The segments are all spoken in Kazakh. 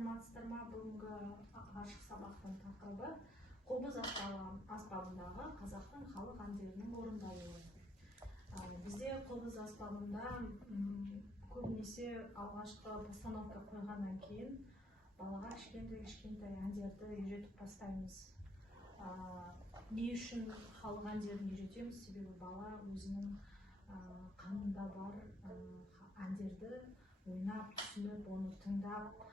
саламатсыздар ма? Бүгінгі ашық сабақтың тақырыбы қобыз аспабындағы қазақтың халық әндерінің орындалуы. Бізде қобыз аспабында көбінесе алғашқы постановка қойғаннан кейін балаға кішкентай әндерді үйретіп бастаймыз. Не үшін халық әндерін үйретеміз? Себебі бала өзінің қанында бар әндерді ойнап, түсініп, оны тыңдап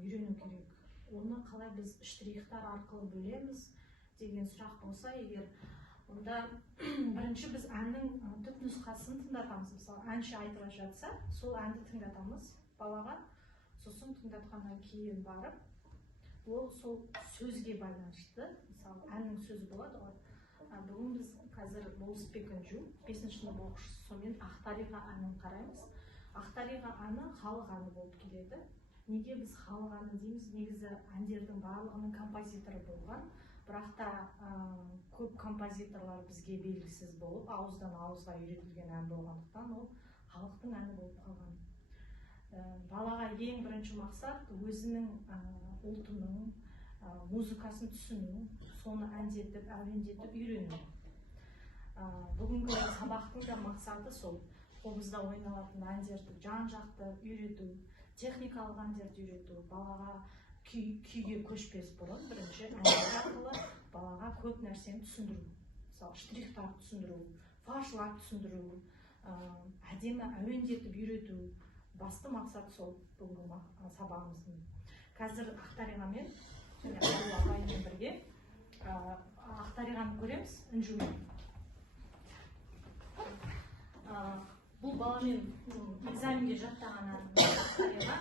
үйрену керек. Оны қалай біз штрихтар арқылы бөлеміз деген сұрақ болса, егер онда бірінші біз әннің түпнұсқасын тыңдатамыз. Мысалы, әнші айтып жатса, сол әнді тыңдатамыз балаға. Сосын тыңдатқаннан кейін барып, ол сол сөзге байланысты. Мысалы, әннің сөзі болады ғой. Бүгін біз қазір Болысбек Інжу, 5-ші сынып оқушысы, сонымен Ақтариға әнін қараймыз. Ақтариға әні халық әні болып келеді. Неге біз халық әні дейміз? Негізі әндердің барлығының композиторы болған, бірақ та көп композиторлар бізге белгісіз болып, ауыздан ауызға үйретілген ән болғандықтан ол халықтың әні болып қалған. Балаға ең бірінші мақсат өзінің ұлтының музыкасын түсіну, соны әндетіп, әуендетіп үйрену. Бүгінгі сабақтың да мақсаты сол. Қобызда ойналатын әндерді жан-жақты үйрету, техникалық әндерді үйрету, балаға күйге көшпес бұрын бірінші әндер арқылы балаға көп нәрсені түсіндіру. Мысалы, штрихтар түсіндіру, фаршылар түсіндіру, әдемі әуендетіп үйрету. Басты мақсат сол бүгінгі сабағымыздың. Қазір Ақтариямен және Ару апаймен бірге Ақтарияны көреміз, Інжумен. Бұл баламен экзаменге жаттаған Ақтарияға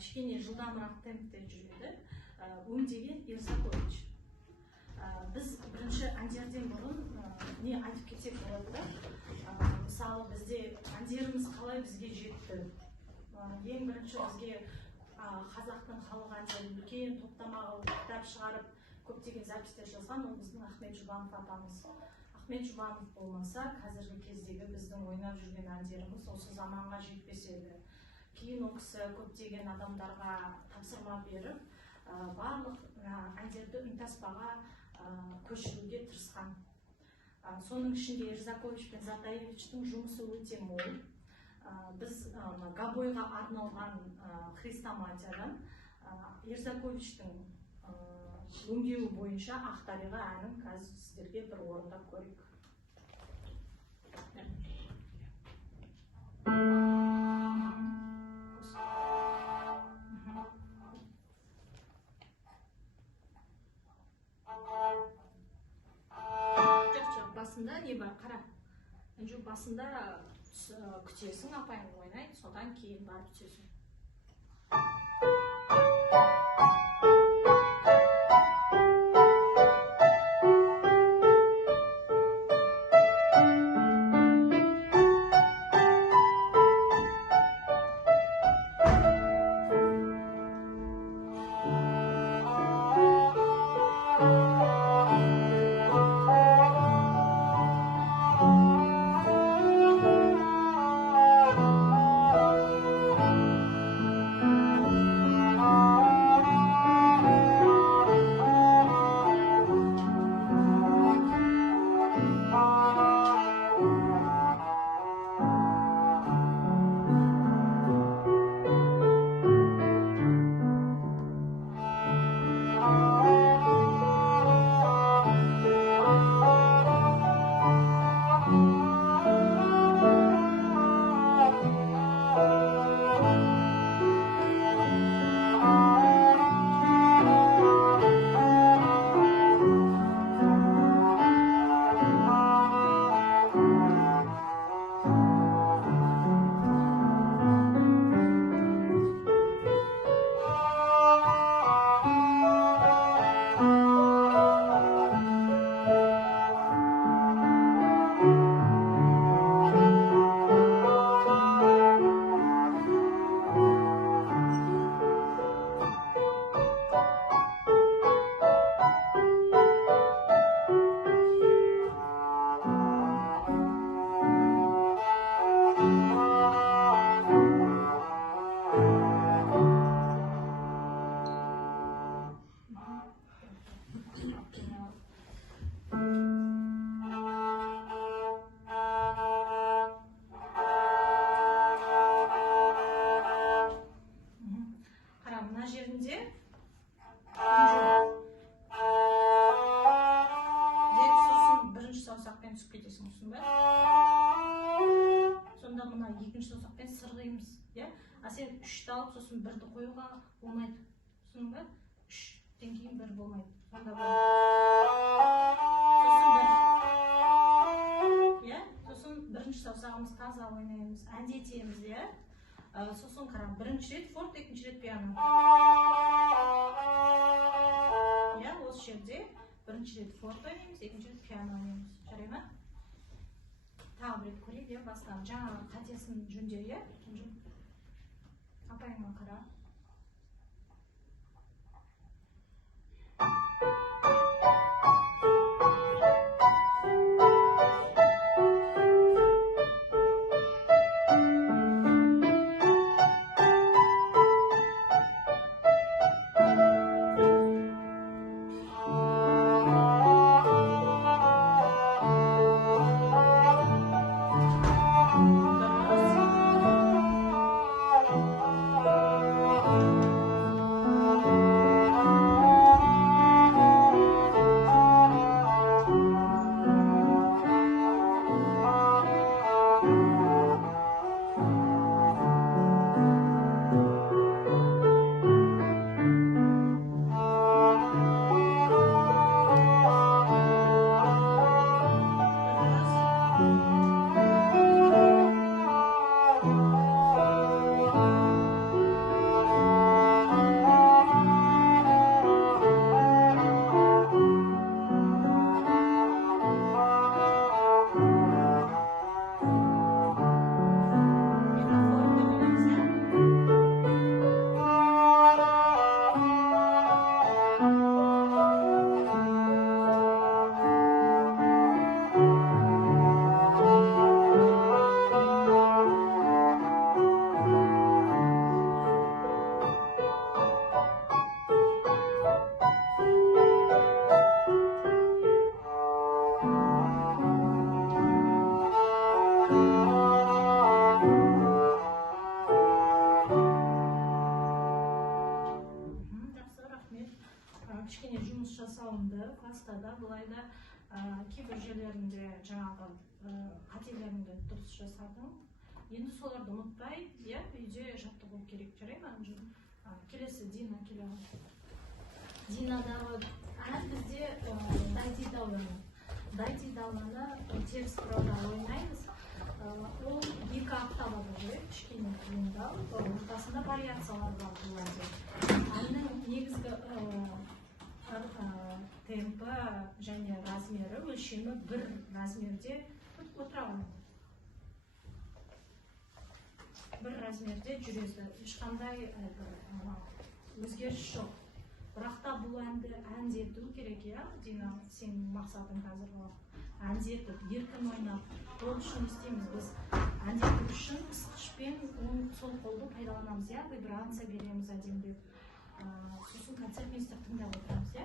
кішкене жылдамырақ темпте жүреді. Өңдеген Ерзакович. Біз бірінші әндерден бұрын не айтып кетсек болады да? Мысалы, бізде әндеріміз қалай бізге жетті? Ең бірінші бізге қазақтың халық әндерін үлкен топтамаға кітап шығарып, көптеген запистер жазған, ол біздің Ахмет Жұбанов атамыз. Ахмет Жұбанов болмаса, қазіргі кездегі біздің ойнап жүрген әндеріміз осы заманға жетпес еді. Кейін ол кісі көптеген адамдарға тапсырма беріп, барлық әндерді үнтаспаға көшіруге тырысқан. Соның ішінде Ерзакович пен Затаевичтің жұмысы өте мол. Біз габойға арналған хрестоматиядан Ерзаковичтің өңдеуі бойынша Ақтариға әнін қазір сіздерге бір орындап көрейік. Басында не бар, қара. Інжу басында күтесің, апайың ойнайды, содан кейін барып түсесің. қара, мына жерінде сосын бірінші саусақпен түсіп кетесің, түсін ба? Сонда мына екінші саусақпен сырғимыз, иә? А сен 3-ті алып, сосын 1-ді қоюға болмайды, түсін ба? 3-тен кейін 1 болмайды. Сонда сосын 1, иә? Сосын бірінші саусағымыз таза ойнаймыз, әндетеміз, иә? Сосын қара, бірінші рет форт, екінші рет пиано. Иә, осы жерде бірінші рет форт ойнаймыз, екінші рет пиано ойнаймыз. Жарай ма? Тағы бір рет көрейік, иә, бастан. Жаңа қатесін жөндер, иә? Апайыңа қара. Кішкене жұмыс жасауымды кластада былайда кейбір жерлерінде жаңағы қателерімді дұрыс жасадым. Енді соларды ұмытпай, иә, үйде жаттығу керек, жарай ма? Келесі Дина келе. Динадағы ән бізде дайдидауаны. Дайдидауаны теріс бұрауда ойнаймыз. Ол 2 октавада жүрек, кішкене туындау, ортасында вариациялар бар болады. Әннің негізгі темпі және размері, өлшемі бір размерде отырады. Бір размерде жүреді, ешқандай өзгеріс жоқ. Бірақ та бұл әнді әндету керек, иә? Дина, сенің мақсатың қазір әндетіп, еркін ойнап, ол үшін істейміз біз. Әндету үшін ысқышпен сол қолды пайдаланамыз, иә? Вибрация береміз әдемдеп. Сосын концертмейстер тыңдап отырамыз, иә?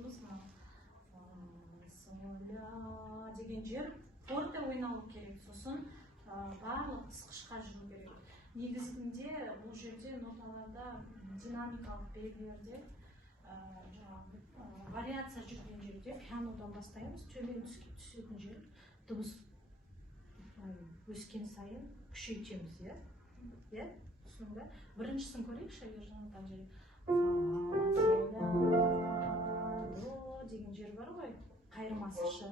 айтатынбыз соля деген жер форте ойналу керек, сосын барлық ысқышқа жүру керек. Негізінде бұл жерде ноталарда динамикалық белгілерде вариация жүрген жерде пианодан бастаймыз, төмен түсетін жер дыбыс өскен сайын күшейтеміз, иә? Түсінің бе? Біріншісін көрейікші, ержан Таңжери. До деген жер бар ғой, қайырмасышы.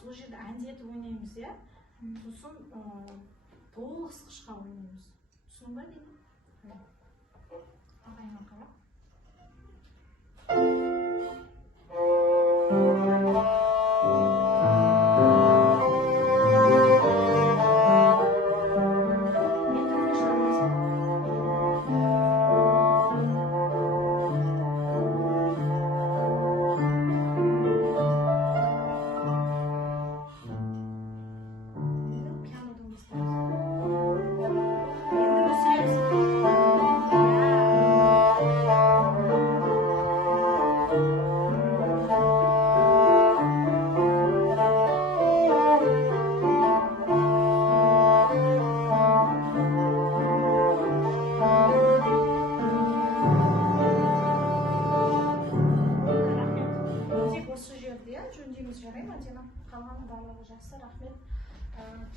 Сол жерде әндетіп ойнаймыз, сосын толық ысқышқа ойнаймыз. Түсінің бе деймін? Ағайма қара.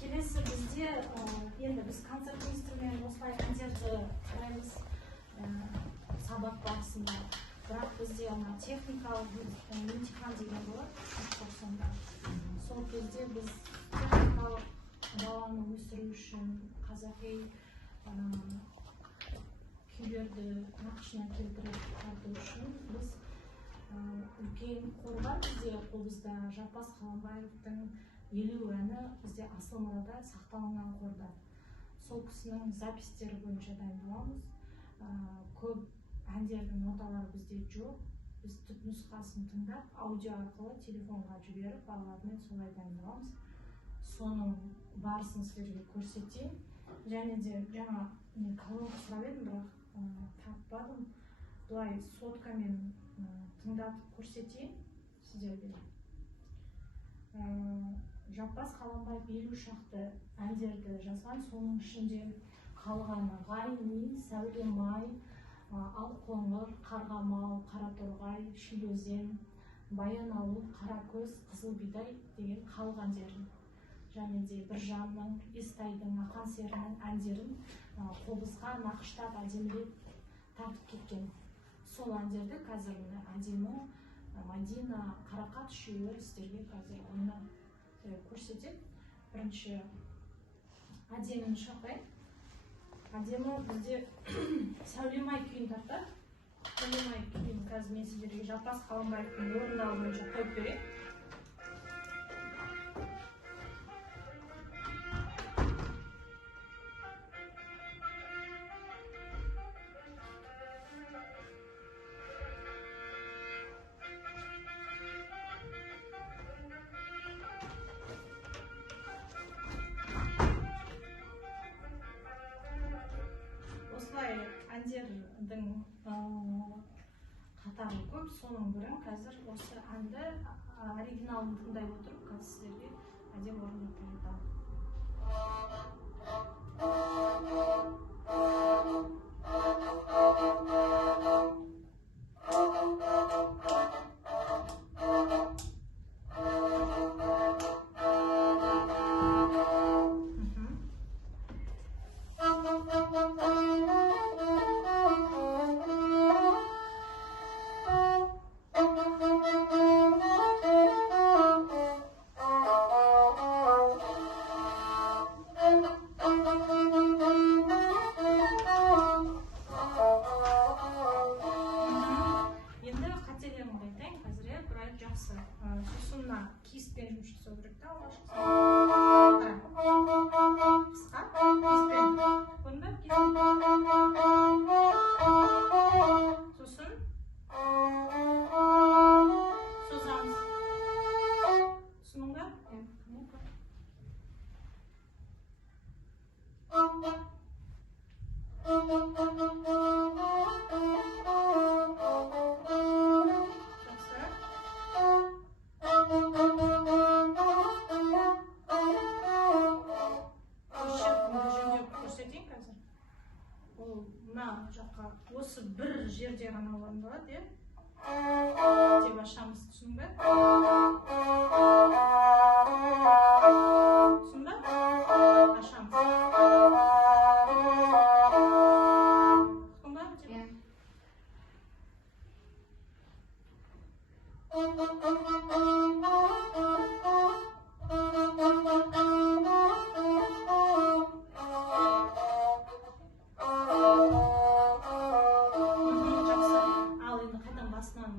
Келесі бізде, енді біз концерт инструмент осылай әндерді қараймыз сабақ барысында. Бірақ бізде техникалық емтихан деген болады, тоқсанда. Сол кезде біз техникалық баланы өсіру үшін қазақи күйлерді нақышына келтіріп тарту үшін біз үлкен қор бар бізде, қобызда Жаппас Қаламбаевтың 50 әні бізде Асылмарада сақталынған қорда. Сол кісінің запистері бойынша дайындаламыз. Көп әндердің ноталары бізде жоқ. Біз түпнұсқасын тыңдап, аудио арқылы телефонға жіберіп, балалармен солай дайындаламыз. Соның барысын сіздерге көрсетейін. Және де жаңа колонка сұрап едім, бірақ таппадым. Бұлай соткамен тыңдатып көрсетейін сіздерге. Жаппас Қаламбаев 50 шақты әндерді жазған, соның ішінде қалғаны Ғайни, Сәуле май, Алқоңыр, Қарғамал, Қараторғай, Шилөзен, Баянауыл, Қаракөз, Қызыл бидай деген халық әндерін. Және де Біржанның, Естайдың, Ақан серінің әндерін қобызға нақыштап әдемілеп тартып кеткен. Сол әндерді қазір әдемі Мадина, Қарақат үшеуі сіздерге қазір ойнап көрсетеді. Бірінші әдеміні шақырайын. Әдемі бізде Сәулемай күйін тартады. Сәулемай күйін қазір мен сіздерге Жаппас Қаламбаевтың орындауы бойынша қойып берейін. Әндердің қатары көп, соның бірін қазір осы әнді оригиналын тыңдай отырып, қазір сіздерге әдем орындап беремін. жерде ғана орындалады, иә? Деп ашамыз, түсін бе? Түсін бе? Ашамыз. Ұқтың ба?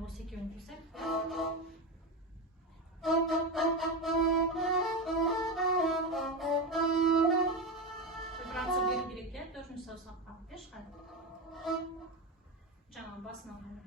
Осы екеуін көрсек. Вибрация беру керек, иә? Төртінші саусаққа. Ешқай. Жаңа басынан ғана.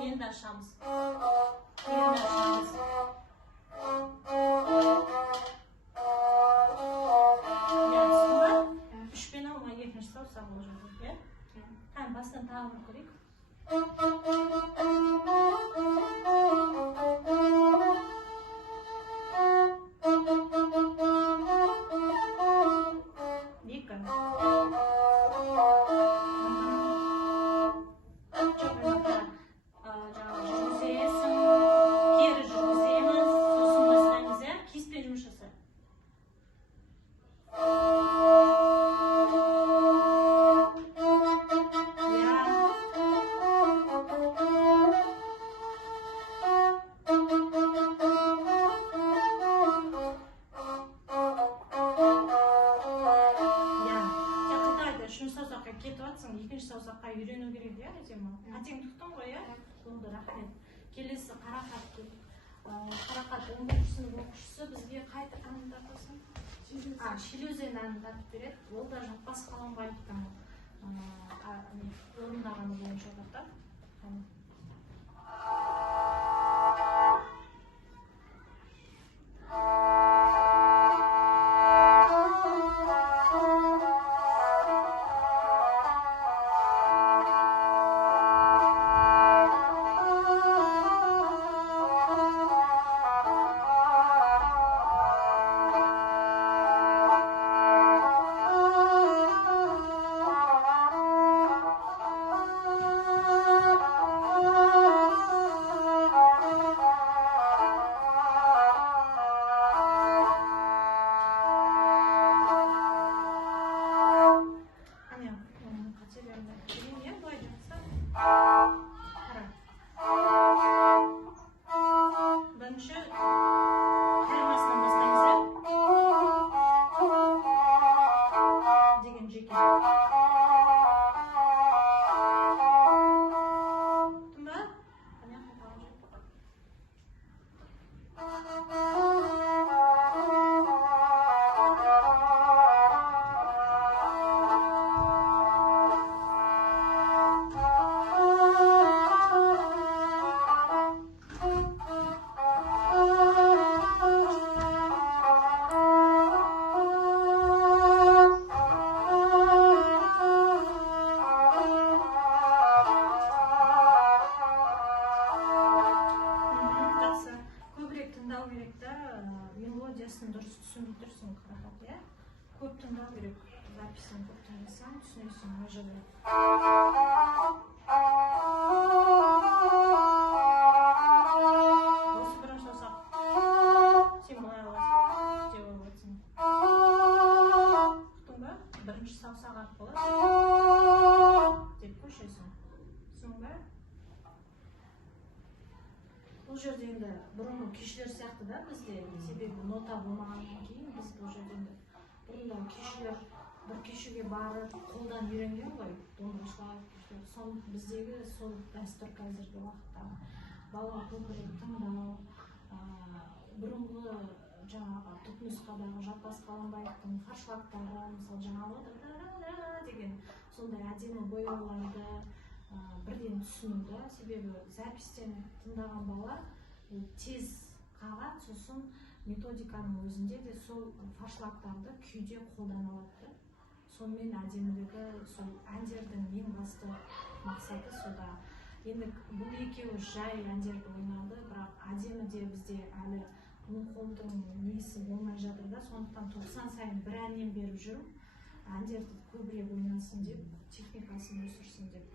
Енді ашамыз. Үшпен алма екінші саусақ ол жерде. Басынан тағы бір көрейік. Кетіп атсың, екінші саусаққа үйрену керек, иә, әдемі? Әтең тұқтың ғой, иә? Болды, рахмет. Келесі қарақат. Қарақат 11 сынып оқушысы бізге қайта әнін тартасың? Шилөзен әнін тартып береді. Ол да Жаппас Қаламбаевтың орындағаны бойынша тартап. Мелодиясын дұрыс түсінбей тұрсың, қарақат, иә? Көп тыңдау керек. Записін көп тыңдасаң, түсінесің, мыжы керек. Осы бірінші саусақ. Сен былай аласың, деп аласың. Ұқтың ба? Бірінші саусақ арқылы деп көшесің. Түсің ба? Бұл жерде енді бұрынғы күйшілер сияқты да бізде, себебі нота болмағаннан кейін біз бұл жерде бұрынғы күйшілер бір күйшіге барып қолдан үйренген ғой, домбырашылар, күйшілер. Сол біздегі сол дәстүр қазіргі уақытта бала көбірек тыңдау, бұрынғы жаңағы түпнұсқадағы Жаппас Қаламбаевтың фаршлактары, мысалы жаңағы деген сондай әдемі бояуларды бірден түсінуді, себебі запистен тыңдаған бала тез қағады, сосын методиканың өзінде де сол фаршлактарды күйде қолдана алады. Сонымен әдемілігі, сол әндердің ең басты мақсаты сода. Енді бұл екеуі жай әндерді ойнады, бірақ әдемі де бізде әлі қолдың несі болмай жатыр да, сондықтан 90 сайын бір әннен беріп жүрмін, әндерді көбірек ойнасын деп, техникасын өсірсін деп.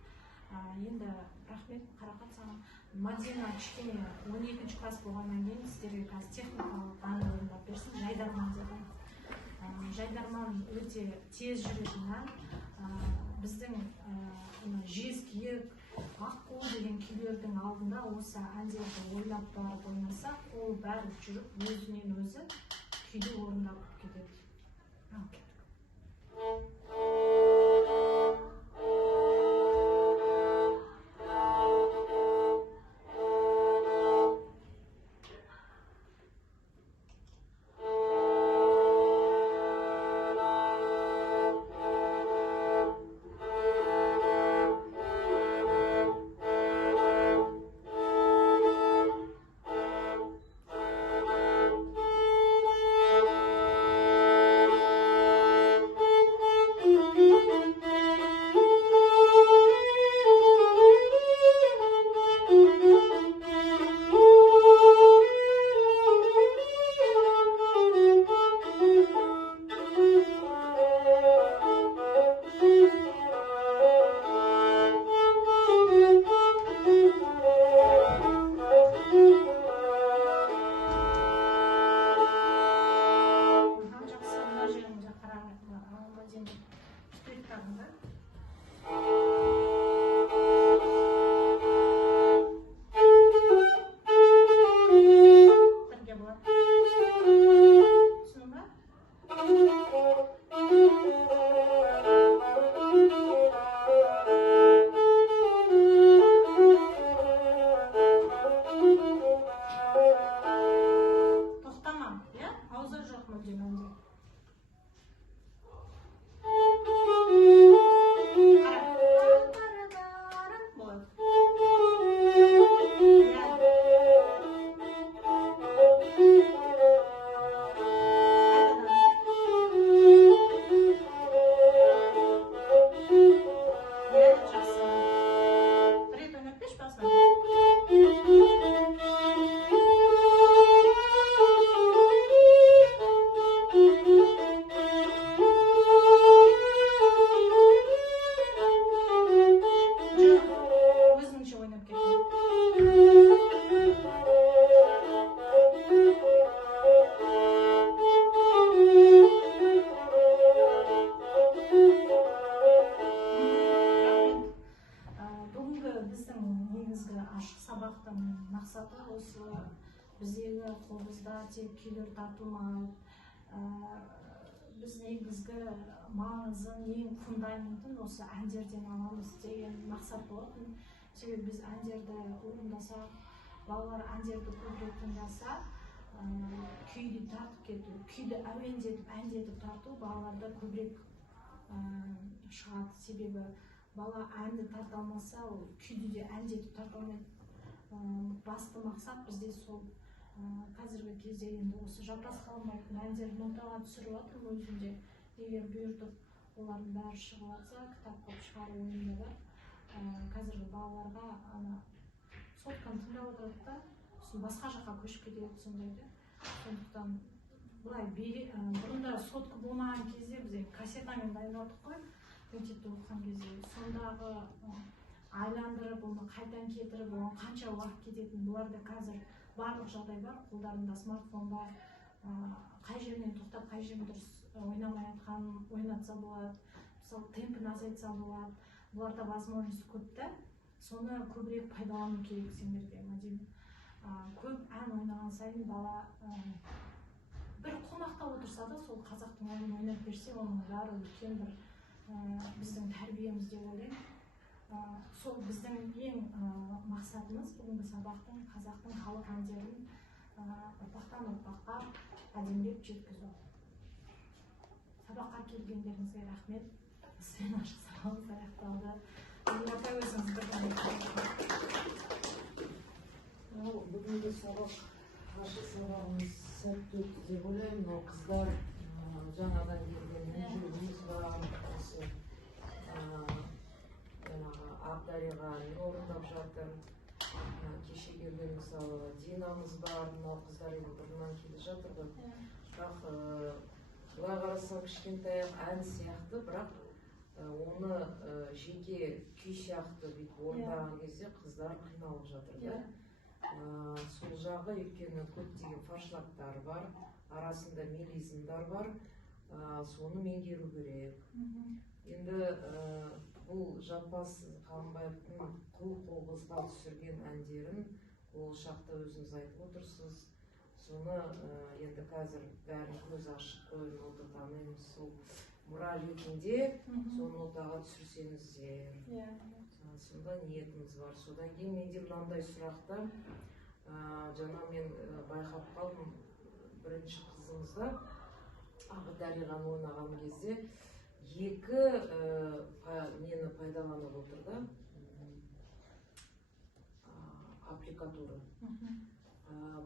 Енді рахмет Қарақат саған. Мадина кішкене 12 класс болғаннан кейін сіздерге қазір техникалық ән орындап берсін, Жайдарман деді. Жайдарман өте тез жүретін ән. Біздің жезкиік, аққу деген күйлердің алдында осы әндерді ойлап барып ойнаса, ол бәрі жүріп, өзінен өзі күйде орындап кетеді. Біздегі қобызда тек күйлер тартылмайды. Біз негізгі маңызын, ең фундаментін осы әндерден аламыз деген мақсат болатын. Себебі біз әндерді орындасақ, балалар әндерді көбірек тыңдаса, күйді тартып кету, күйді әуендетіп, әндетіп тарту балаларда көбірек шығады. Себебі бала әнді тарта алмаса, күйді де әндетіп тарта алмайды. Басты мақсат бізде сол қазіргі кезде енді осы Жаппас Қаламбаевтың әндерін нотаға түсіріп жатырмын өзімде. Егер бұйыртып, олардың бәрі шығып жатса, кітап қылып шығару ойымда бар. Қазіргі балаларға сотканы тыңдап отырады да, сосын басқа жаққа көшіп кетеді сондайды. Сондықтан былай бұрында сотка болмаған кезде біз кассетамен дайындадық қой, мектепте оқыған кезде. Сондағы айландырып, оны қайтан кетіріп, оған қанша уақыт кететін, бұларда қазір барлық жағдай бар, қолдарында смартфон бар, қай жерінен тоқтап, қай жерін дұрыс ойнамай жатқанын ойнатса болады, мысалы темпін азайтса болады, бұларда возможность көп та, соны көбірек пайдалану керек сендерге, Мадина. Көп ән ойнаған сайын бала бір қонақта отырса да, сол қазақтың әнін ойнап берсе, оның бәрі үлкен бір біздің тәрбиеміз деп ойлаймын. Сол біздің ең мақсатымыз бүгінгі сабақтың қазақтың халық әндерін ұрпақтан ұрпаққа әдемілеп жеткізу. Сабаққа келгендеріңізге рахмет. Сізбен ашық сұрағымыз аяқталды. Апай, өзіңіз бірден бүгінгі сабақ ашық сабағымыз сәтті өтті деп ойлаймын. Мынау қыздар жаңадан келген мүмкіндігіміз бар. Осы жаңағы Ақдареға орындап жатыр. Кеше келген мысалы Динамыз бар. Мынау қыздар енді бұрыннан келе жатыр ғой. Бірақ былай қарасам кішкентай ән сияқты, бірақ оны жеке күй сияқты бүйтіп орындаған кезде қыздар қиналып жатыр да. Сол жағы өйткені көптеген фаршлагтар бар, арасында мелизмдар бар, соны меңгеру керек. Енді бұл Жаппас Қамбаевтың қол-қобызға түсірген әндерін болашақта өзіңіз айтып отырсыз. Соны енді қазір бәрін көз ашық қойын нота танимыз. Сол мұра ретінде соны нотаға түсірсеңіздер. Сонда ниетіміз бар. Содан кейін менде мынандай сұрақта жаңа мен байқап қалдым, бірінші қызымызда Ақдареғаны ойнаған кезде екі нені пайдаланып отыр да, аппликатура.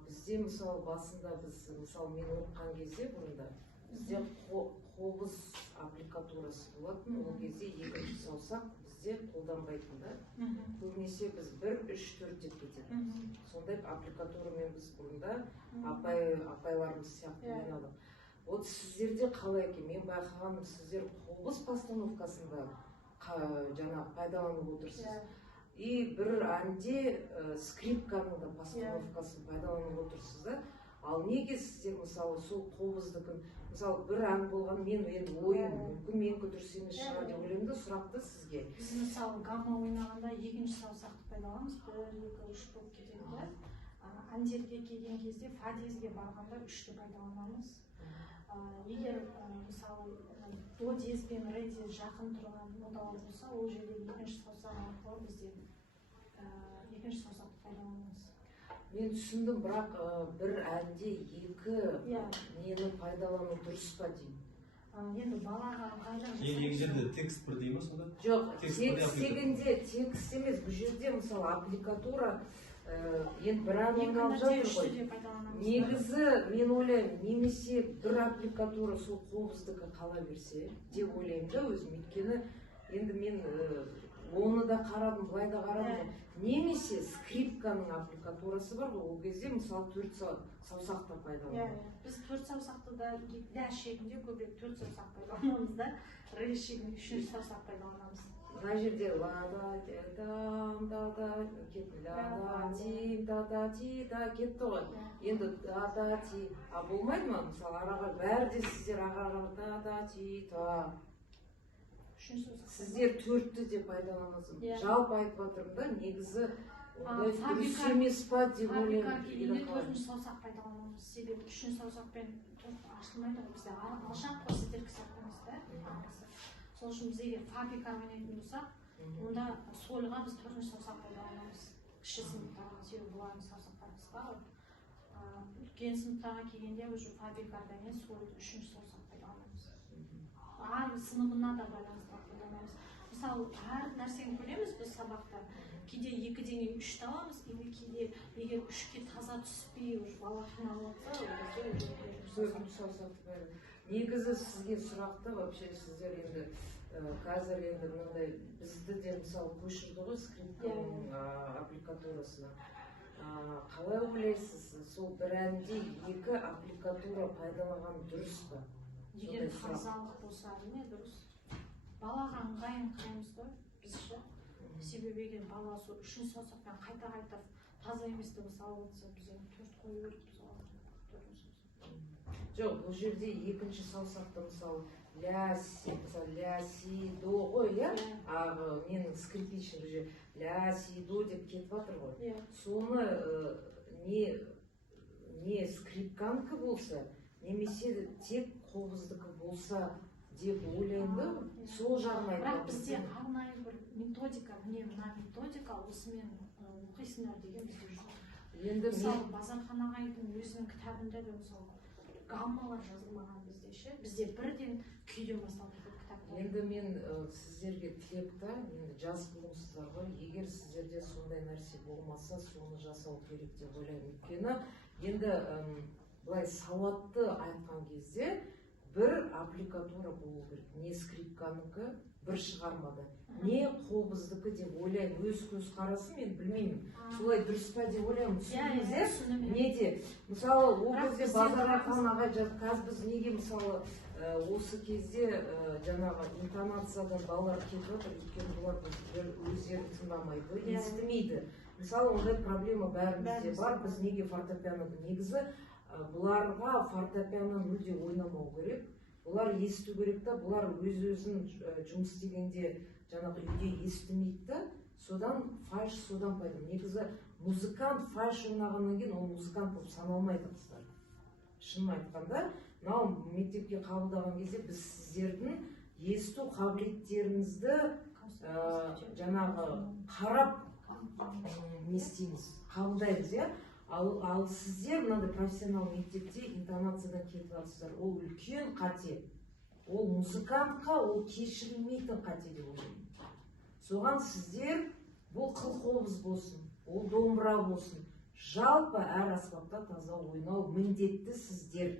Бізде мысалы басында мысалы мен оқыған кезде бұрында бізде қобыз аппликатурасы болатын, ол кезде екінші саусақ бізде қолданбайтын да. Көбінесе біз 1, 3, 4 деп кететін. Сондай аппликатурамен біз бұрында апайларымыз сияқты ойнадық. Вот сіздерде қалай екен? Мен байқағаным, сіздер қобыз постановкасында жаңа пайдаланып отырсыз. И бір әнде скрипканың да постановкасын пайдаланып отырсыз да. Ал неге сіздер мысалы сол қобыздыкін, мысалы бір ән болған, мен енді ойым мүмкін менікі дұрыс емес шығар деп ойлаймын да, сұрақты сізге. Біз мысалы гамма ойнағанда екінші саусақты пайдаланамыз, 1, 2, 3 болып кетеді да. Әндерге келген кезде фа диезге барғанда 3-ті пайдаланамыз. Егер мысалы до диез бен ре диез жақын тұрған ноталар болса, ол жерде екінші саусақ арқылы бізде екінші саусақты пайдаланамыз. Мен түсіндім, бірақ бір әнде екі нені пайдалану дұрыс па деймін. Енді балаға ыңғайлы. Екі жерде текст бір дей ма сонда? Жоқ, текстегінде текст емес, бұл жерде мысалы аппликатура енді бір ән ойналып жатыр ғой. Негізі мен ойлаймын, немесе бір аппликатура сол қобыздікі қала берсе деп ойлаймын да өзім. Өйткені енді мен оны да қарадым, былай да қарадым. Немесе скрипканың аппликатурасы бар ғой, ол кезде мысалы 4 саусақты пайдаланамыз. Біз 4 саусақты да ля шегінде көбірек 4 саусақ пайдаланамыз да, ре шегінде 3 саусақ пайдаланамыз. Мына жерде ла-да-да-да-да кетті, ла-да-ти-да-да-ти-да кетті ғой. Енді да-да-ти, болмайды ма? Мысалы араға бәрі де сіздер араға да-да-ти-да. Сіздер 4-ті де пайдаланасыз. Жалпы айтып отырмын да, негізі ондай дұрыс емес па деп ойлаймын. Фабрика келгенде 4-ші саусақ пайдаланамыз. Себебі 3-ші саусақпен ашылмайды ғой, бізде алшақ қой сіздергі сақтамыз да. Сол үшін біз егер фабрика ойнайтын болсақ, онда сольға біз 4-ші саусақ пайдаланамыз. Кіші сыныптарға, себебі бұлардың саусақтары қысқа ғой. Үлкен сыныптарға келгенде уже фабрикада мен сольді 3-ші саусақ пайдаланамыз. Сыныбына да байланысты пайдаланамыз. Мысалы, әр нәрсені көреміз біз сабақта. Кейде 2-ден 3 табамыз, кейде егер 3-ке таза түспей, бала қиналып жатса, төртінші саусақты бәрі. Негізі сізге сұрақты, вообще сіздер енді қазір енді мынандай бізді де мысалы көшірді ғой скрипканың аппликатурасына. Қалай ойлайсыз, сол бір әнде 2 аппликатура пайдаланған дұрыс па? Егер тазалық болса, әрине дұрыс. Балаға ыңғайын қараймыз ғой, бізше. Себебі егер бала сол 3-ші саусақпен қайта-қайта таза еместі мысалы отса, біз 4 қою өріп жоқ, бұл жерде екінші саусақты мысалы ля, си, до ғой, иә? Менің скрипичный бұл жер ля, си, до деп кетіп жатыр ғой. Соны не скрипканікі болса, немесе тек қобыздікі болса деп ойлаймын да, сол жағын айтамын. Бірақ бізде арнайы бір методика, мына методика осымен оқисыңдар деген бізде жоқ. Енді мысалы Базархан ағайдың өзінің кітабында да мысалы гаммалар жазылмаған бізде ше. Бізде бірден күйден басталып кетеді кітаптар. енді мен сіздерге тілекті, енді жас болыңыздар ғой, егер сіздерде сондай нәрсе болмаса, соны жасау керек деп ойлаймын. Өйткені енді былай сауатты айтқан кезде бір аппликатура болу керек. Не скрипканікі, бір шығармада. Не қобыздікі деп ойлаймын. Өз көзқарасы мен білмеймін. Солай дұрыс па деп ойлаймын. Түсіндіңіздер? Неде? Мысалы, ол кезде Базархан ағай жазды. Қазір біз неге мысалы осы кезде жаңағы интонациядан балалар кетіп жатыр, өйткені бұлар өздері тыңдамайды, естімейді. Мысалы, ондай проблема бәрімізде бар. Біз неге фортепианоды негізі бұларға фортепиано мүлде ойнамау керек. Бұлар есту керек та, бұлар өз-өзін жұмыс істегенде жаңағы үйде естімейді, содан фальш содан пайда. Негізі музыкант фальш ойнағаннан кейін ол музыкант болып саналмайды қыздар. Шынын айтқанда, мынау мектепке қабылдаған кезде біз сіздердің есту қабілеттеріңізді жаңағы қарап не істейміз, қабылдаймыз, иә? Ал сіздер мынандай профессионал мектепте интонациядан кетіп жатсыздар. Ол үлкен қате. Ол музыкантқа ол кешірілмейтін қате деп ойлаймын. Соған сіздер бұл қыл-қобыз болсын, ол домбыра болсын, жалпы әр аспапта таза ойнау міндетті сіздер.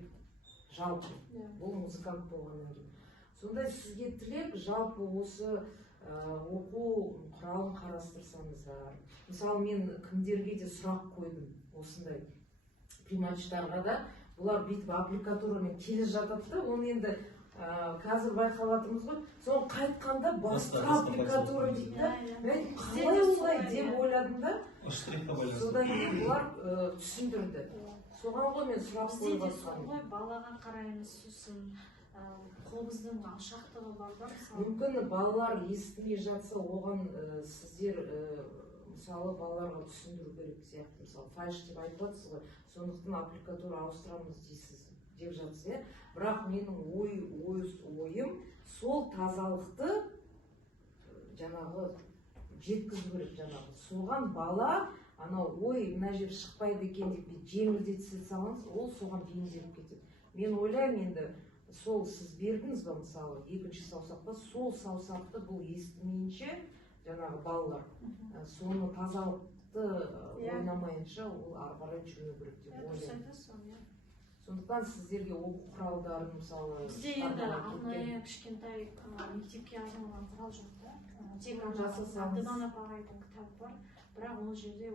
Жалпы. Бұл музыкант болғаннан кейін. Сондай сізге тілек, жалпы осы оқу құралын қарастырсаңыздар. Мысалы, мен кімдерге де сұрақ қойдым осындай приматчтарға да. Бұлар бүйтіп аппликатурамен келе жатады да, оны енді қазір байқап жатырмыз ғой. Соны қайтқанда басқа аппликатура дейді да. Мен қалай олай деп ойладым да. Содан кейін бұлар түсіндірді. Соған ғой мен сұрақ қойып жатқаным. Бізде де балаға қараймыз, сосын қобыздың алшақтығы бар. Мүмкін балалар естімей жатса, оған сіздер мысалы балаларға түсіндіру керек сияқты. Мысалы фальш деп айтып жатсыз ғой, сондықтан аппликатура ауыстырамыз дейсіз деп жатсыз, иә. Бірақ менің ойым сол тазалықты жаңағы жеткізу керек жаңағы. Соған бала анау мына жер шықпайды екен деп жеңілдете салаңыз, ол соған бейімделіп кетеді. Мен ойлаймын енді сол сіз бердіңіз ба мысалы екінші саусаққа, сол саусақты бұл естімейінше жаңағы балалар соны тазалықты ойнамайынша ол ары қарай жүре керек деп ойлаймын. Сондықтан сіздерге оқу құралдарын мысалы бізде енді арнайы кішкентай мектепке арналған құрал жоқ та. Тек Абдыдан апағайдың кітабы бар, бірақ ол жерде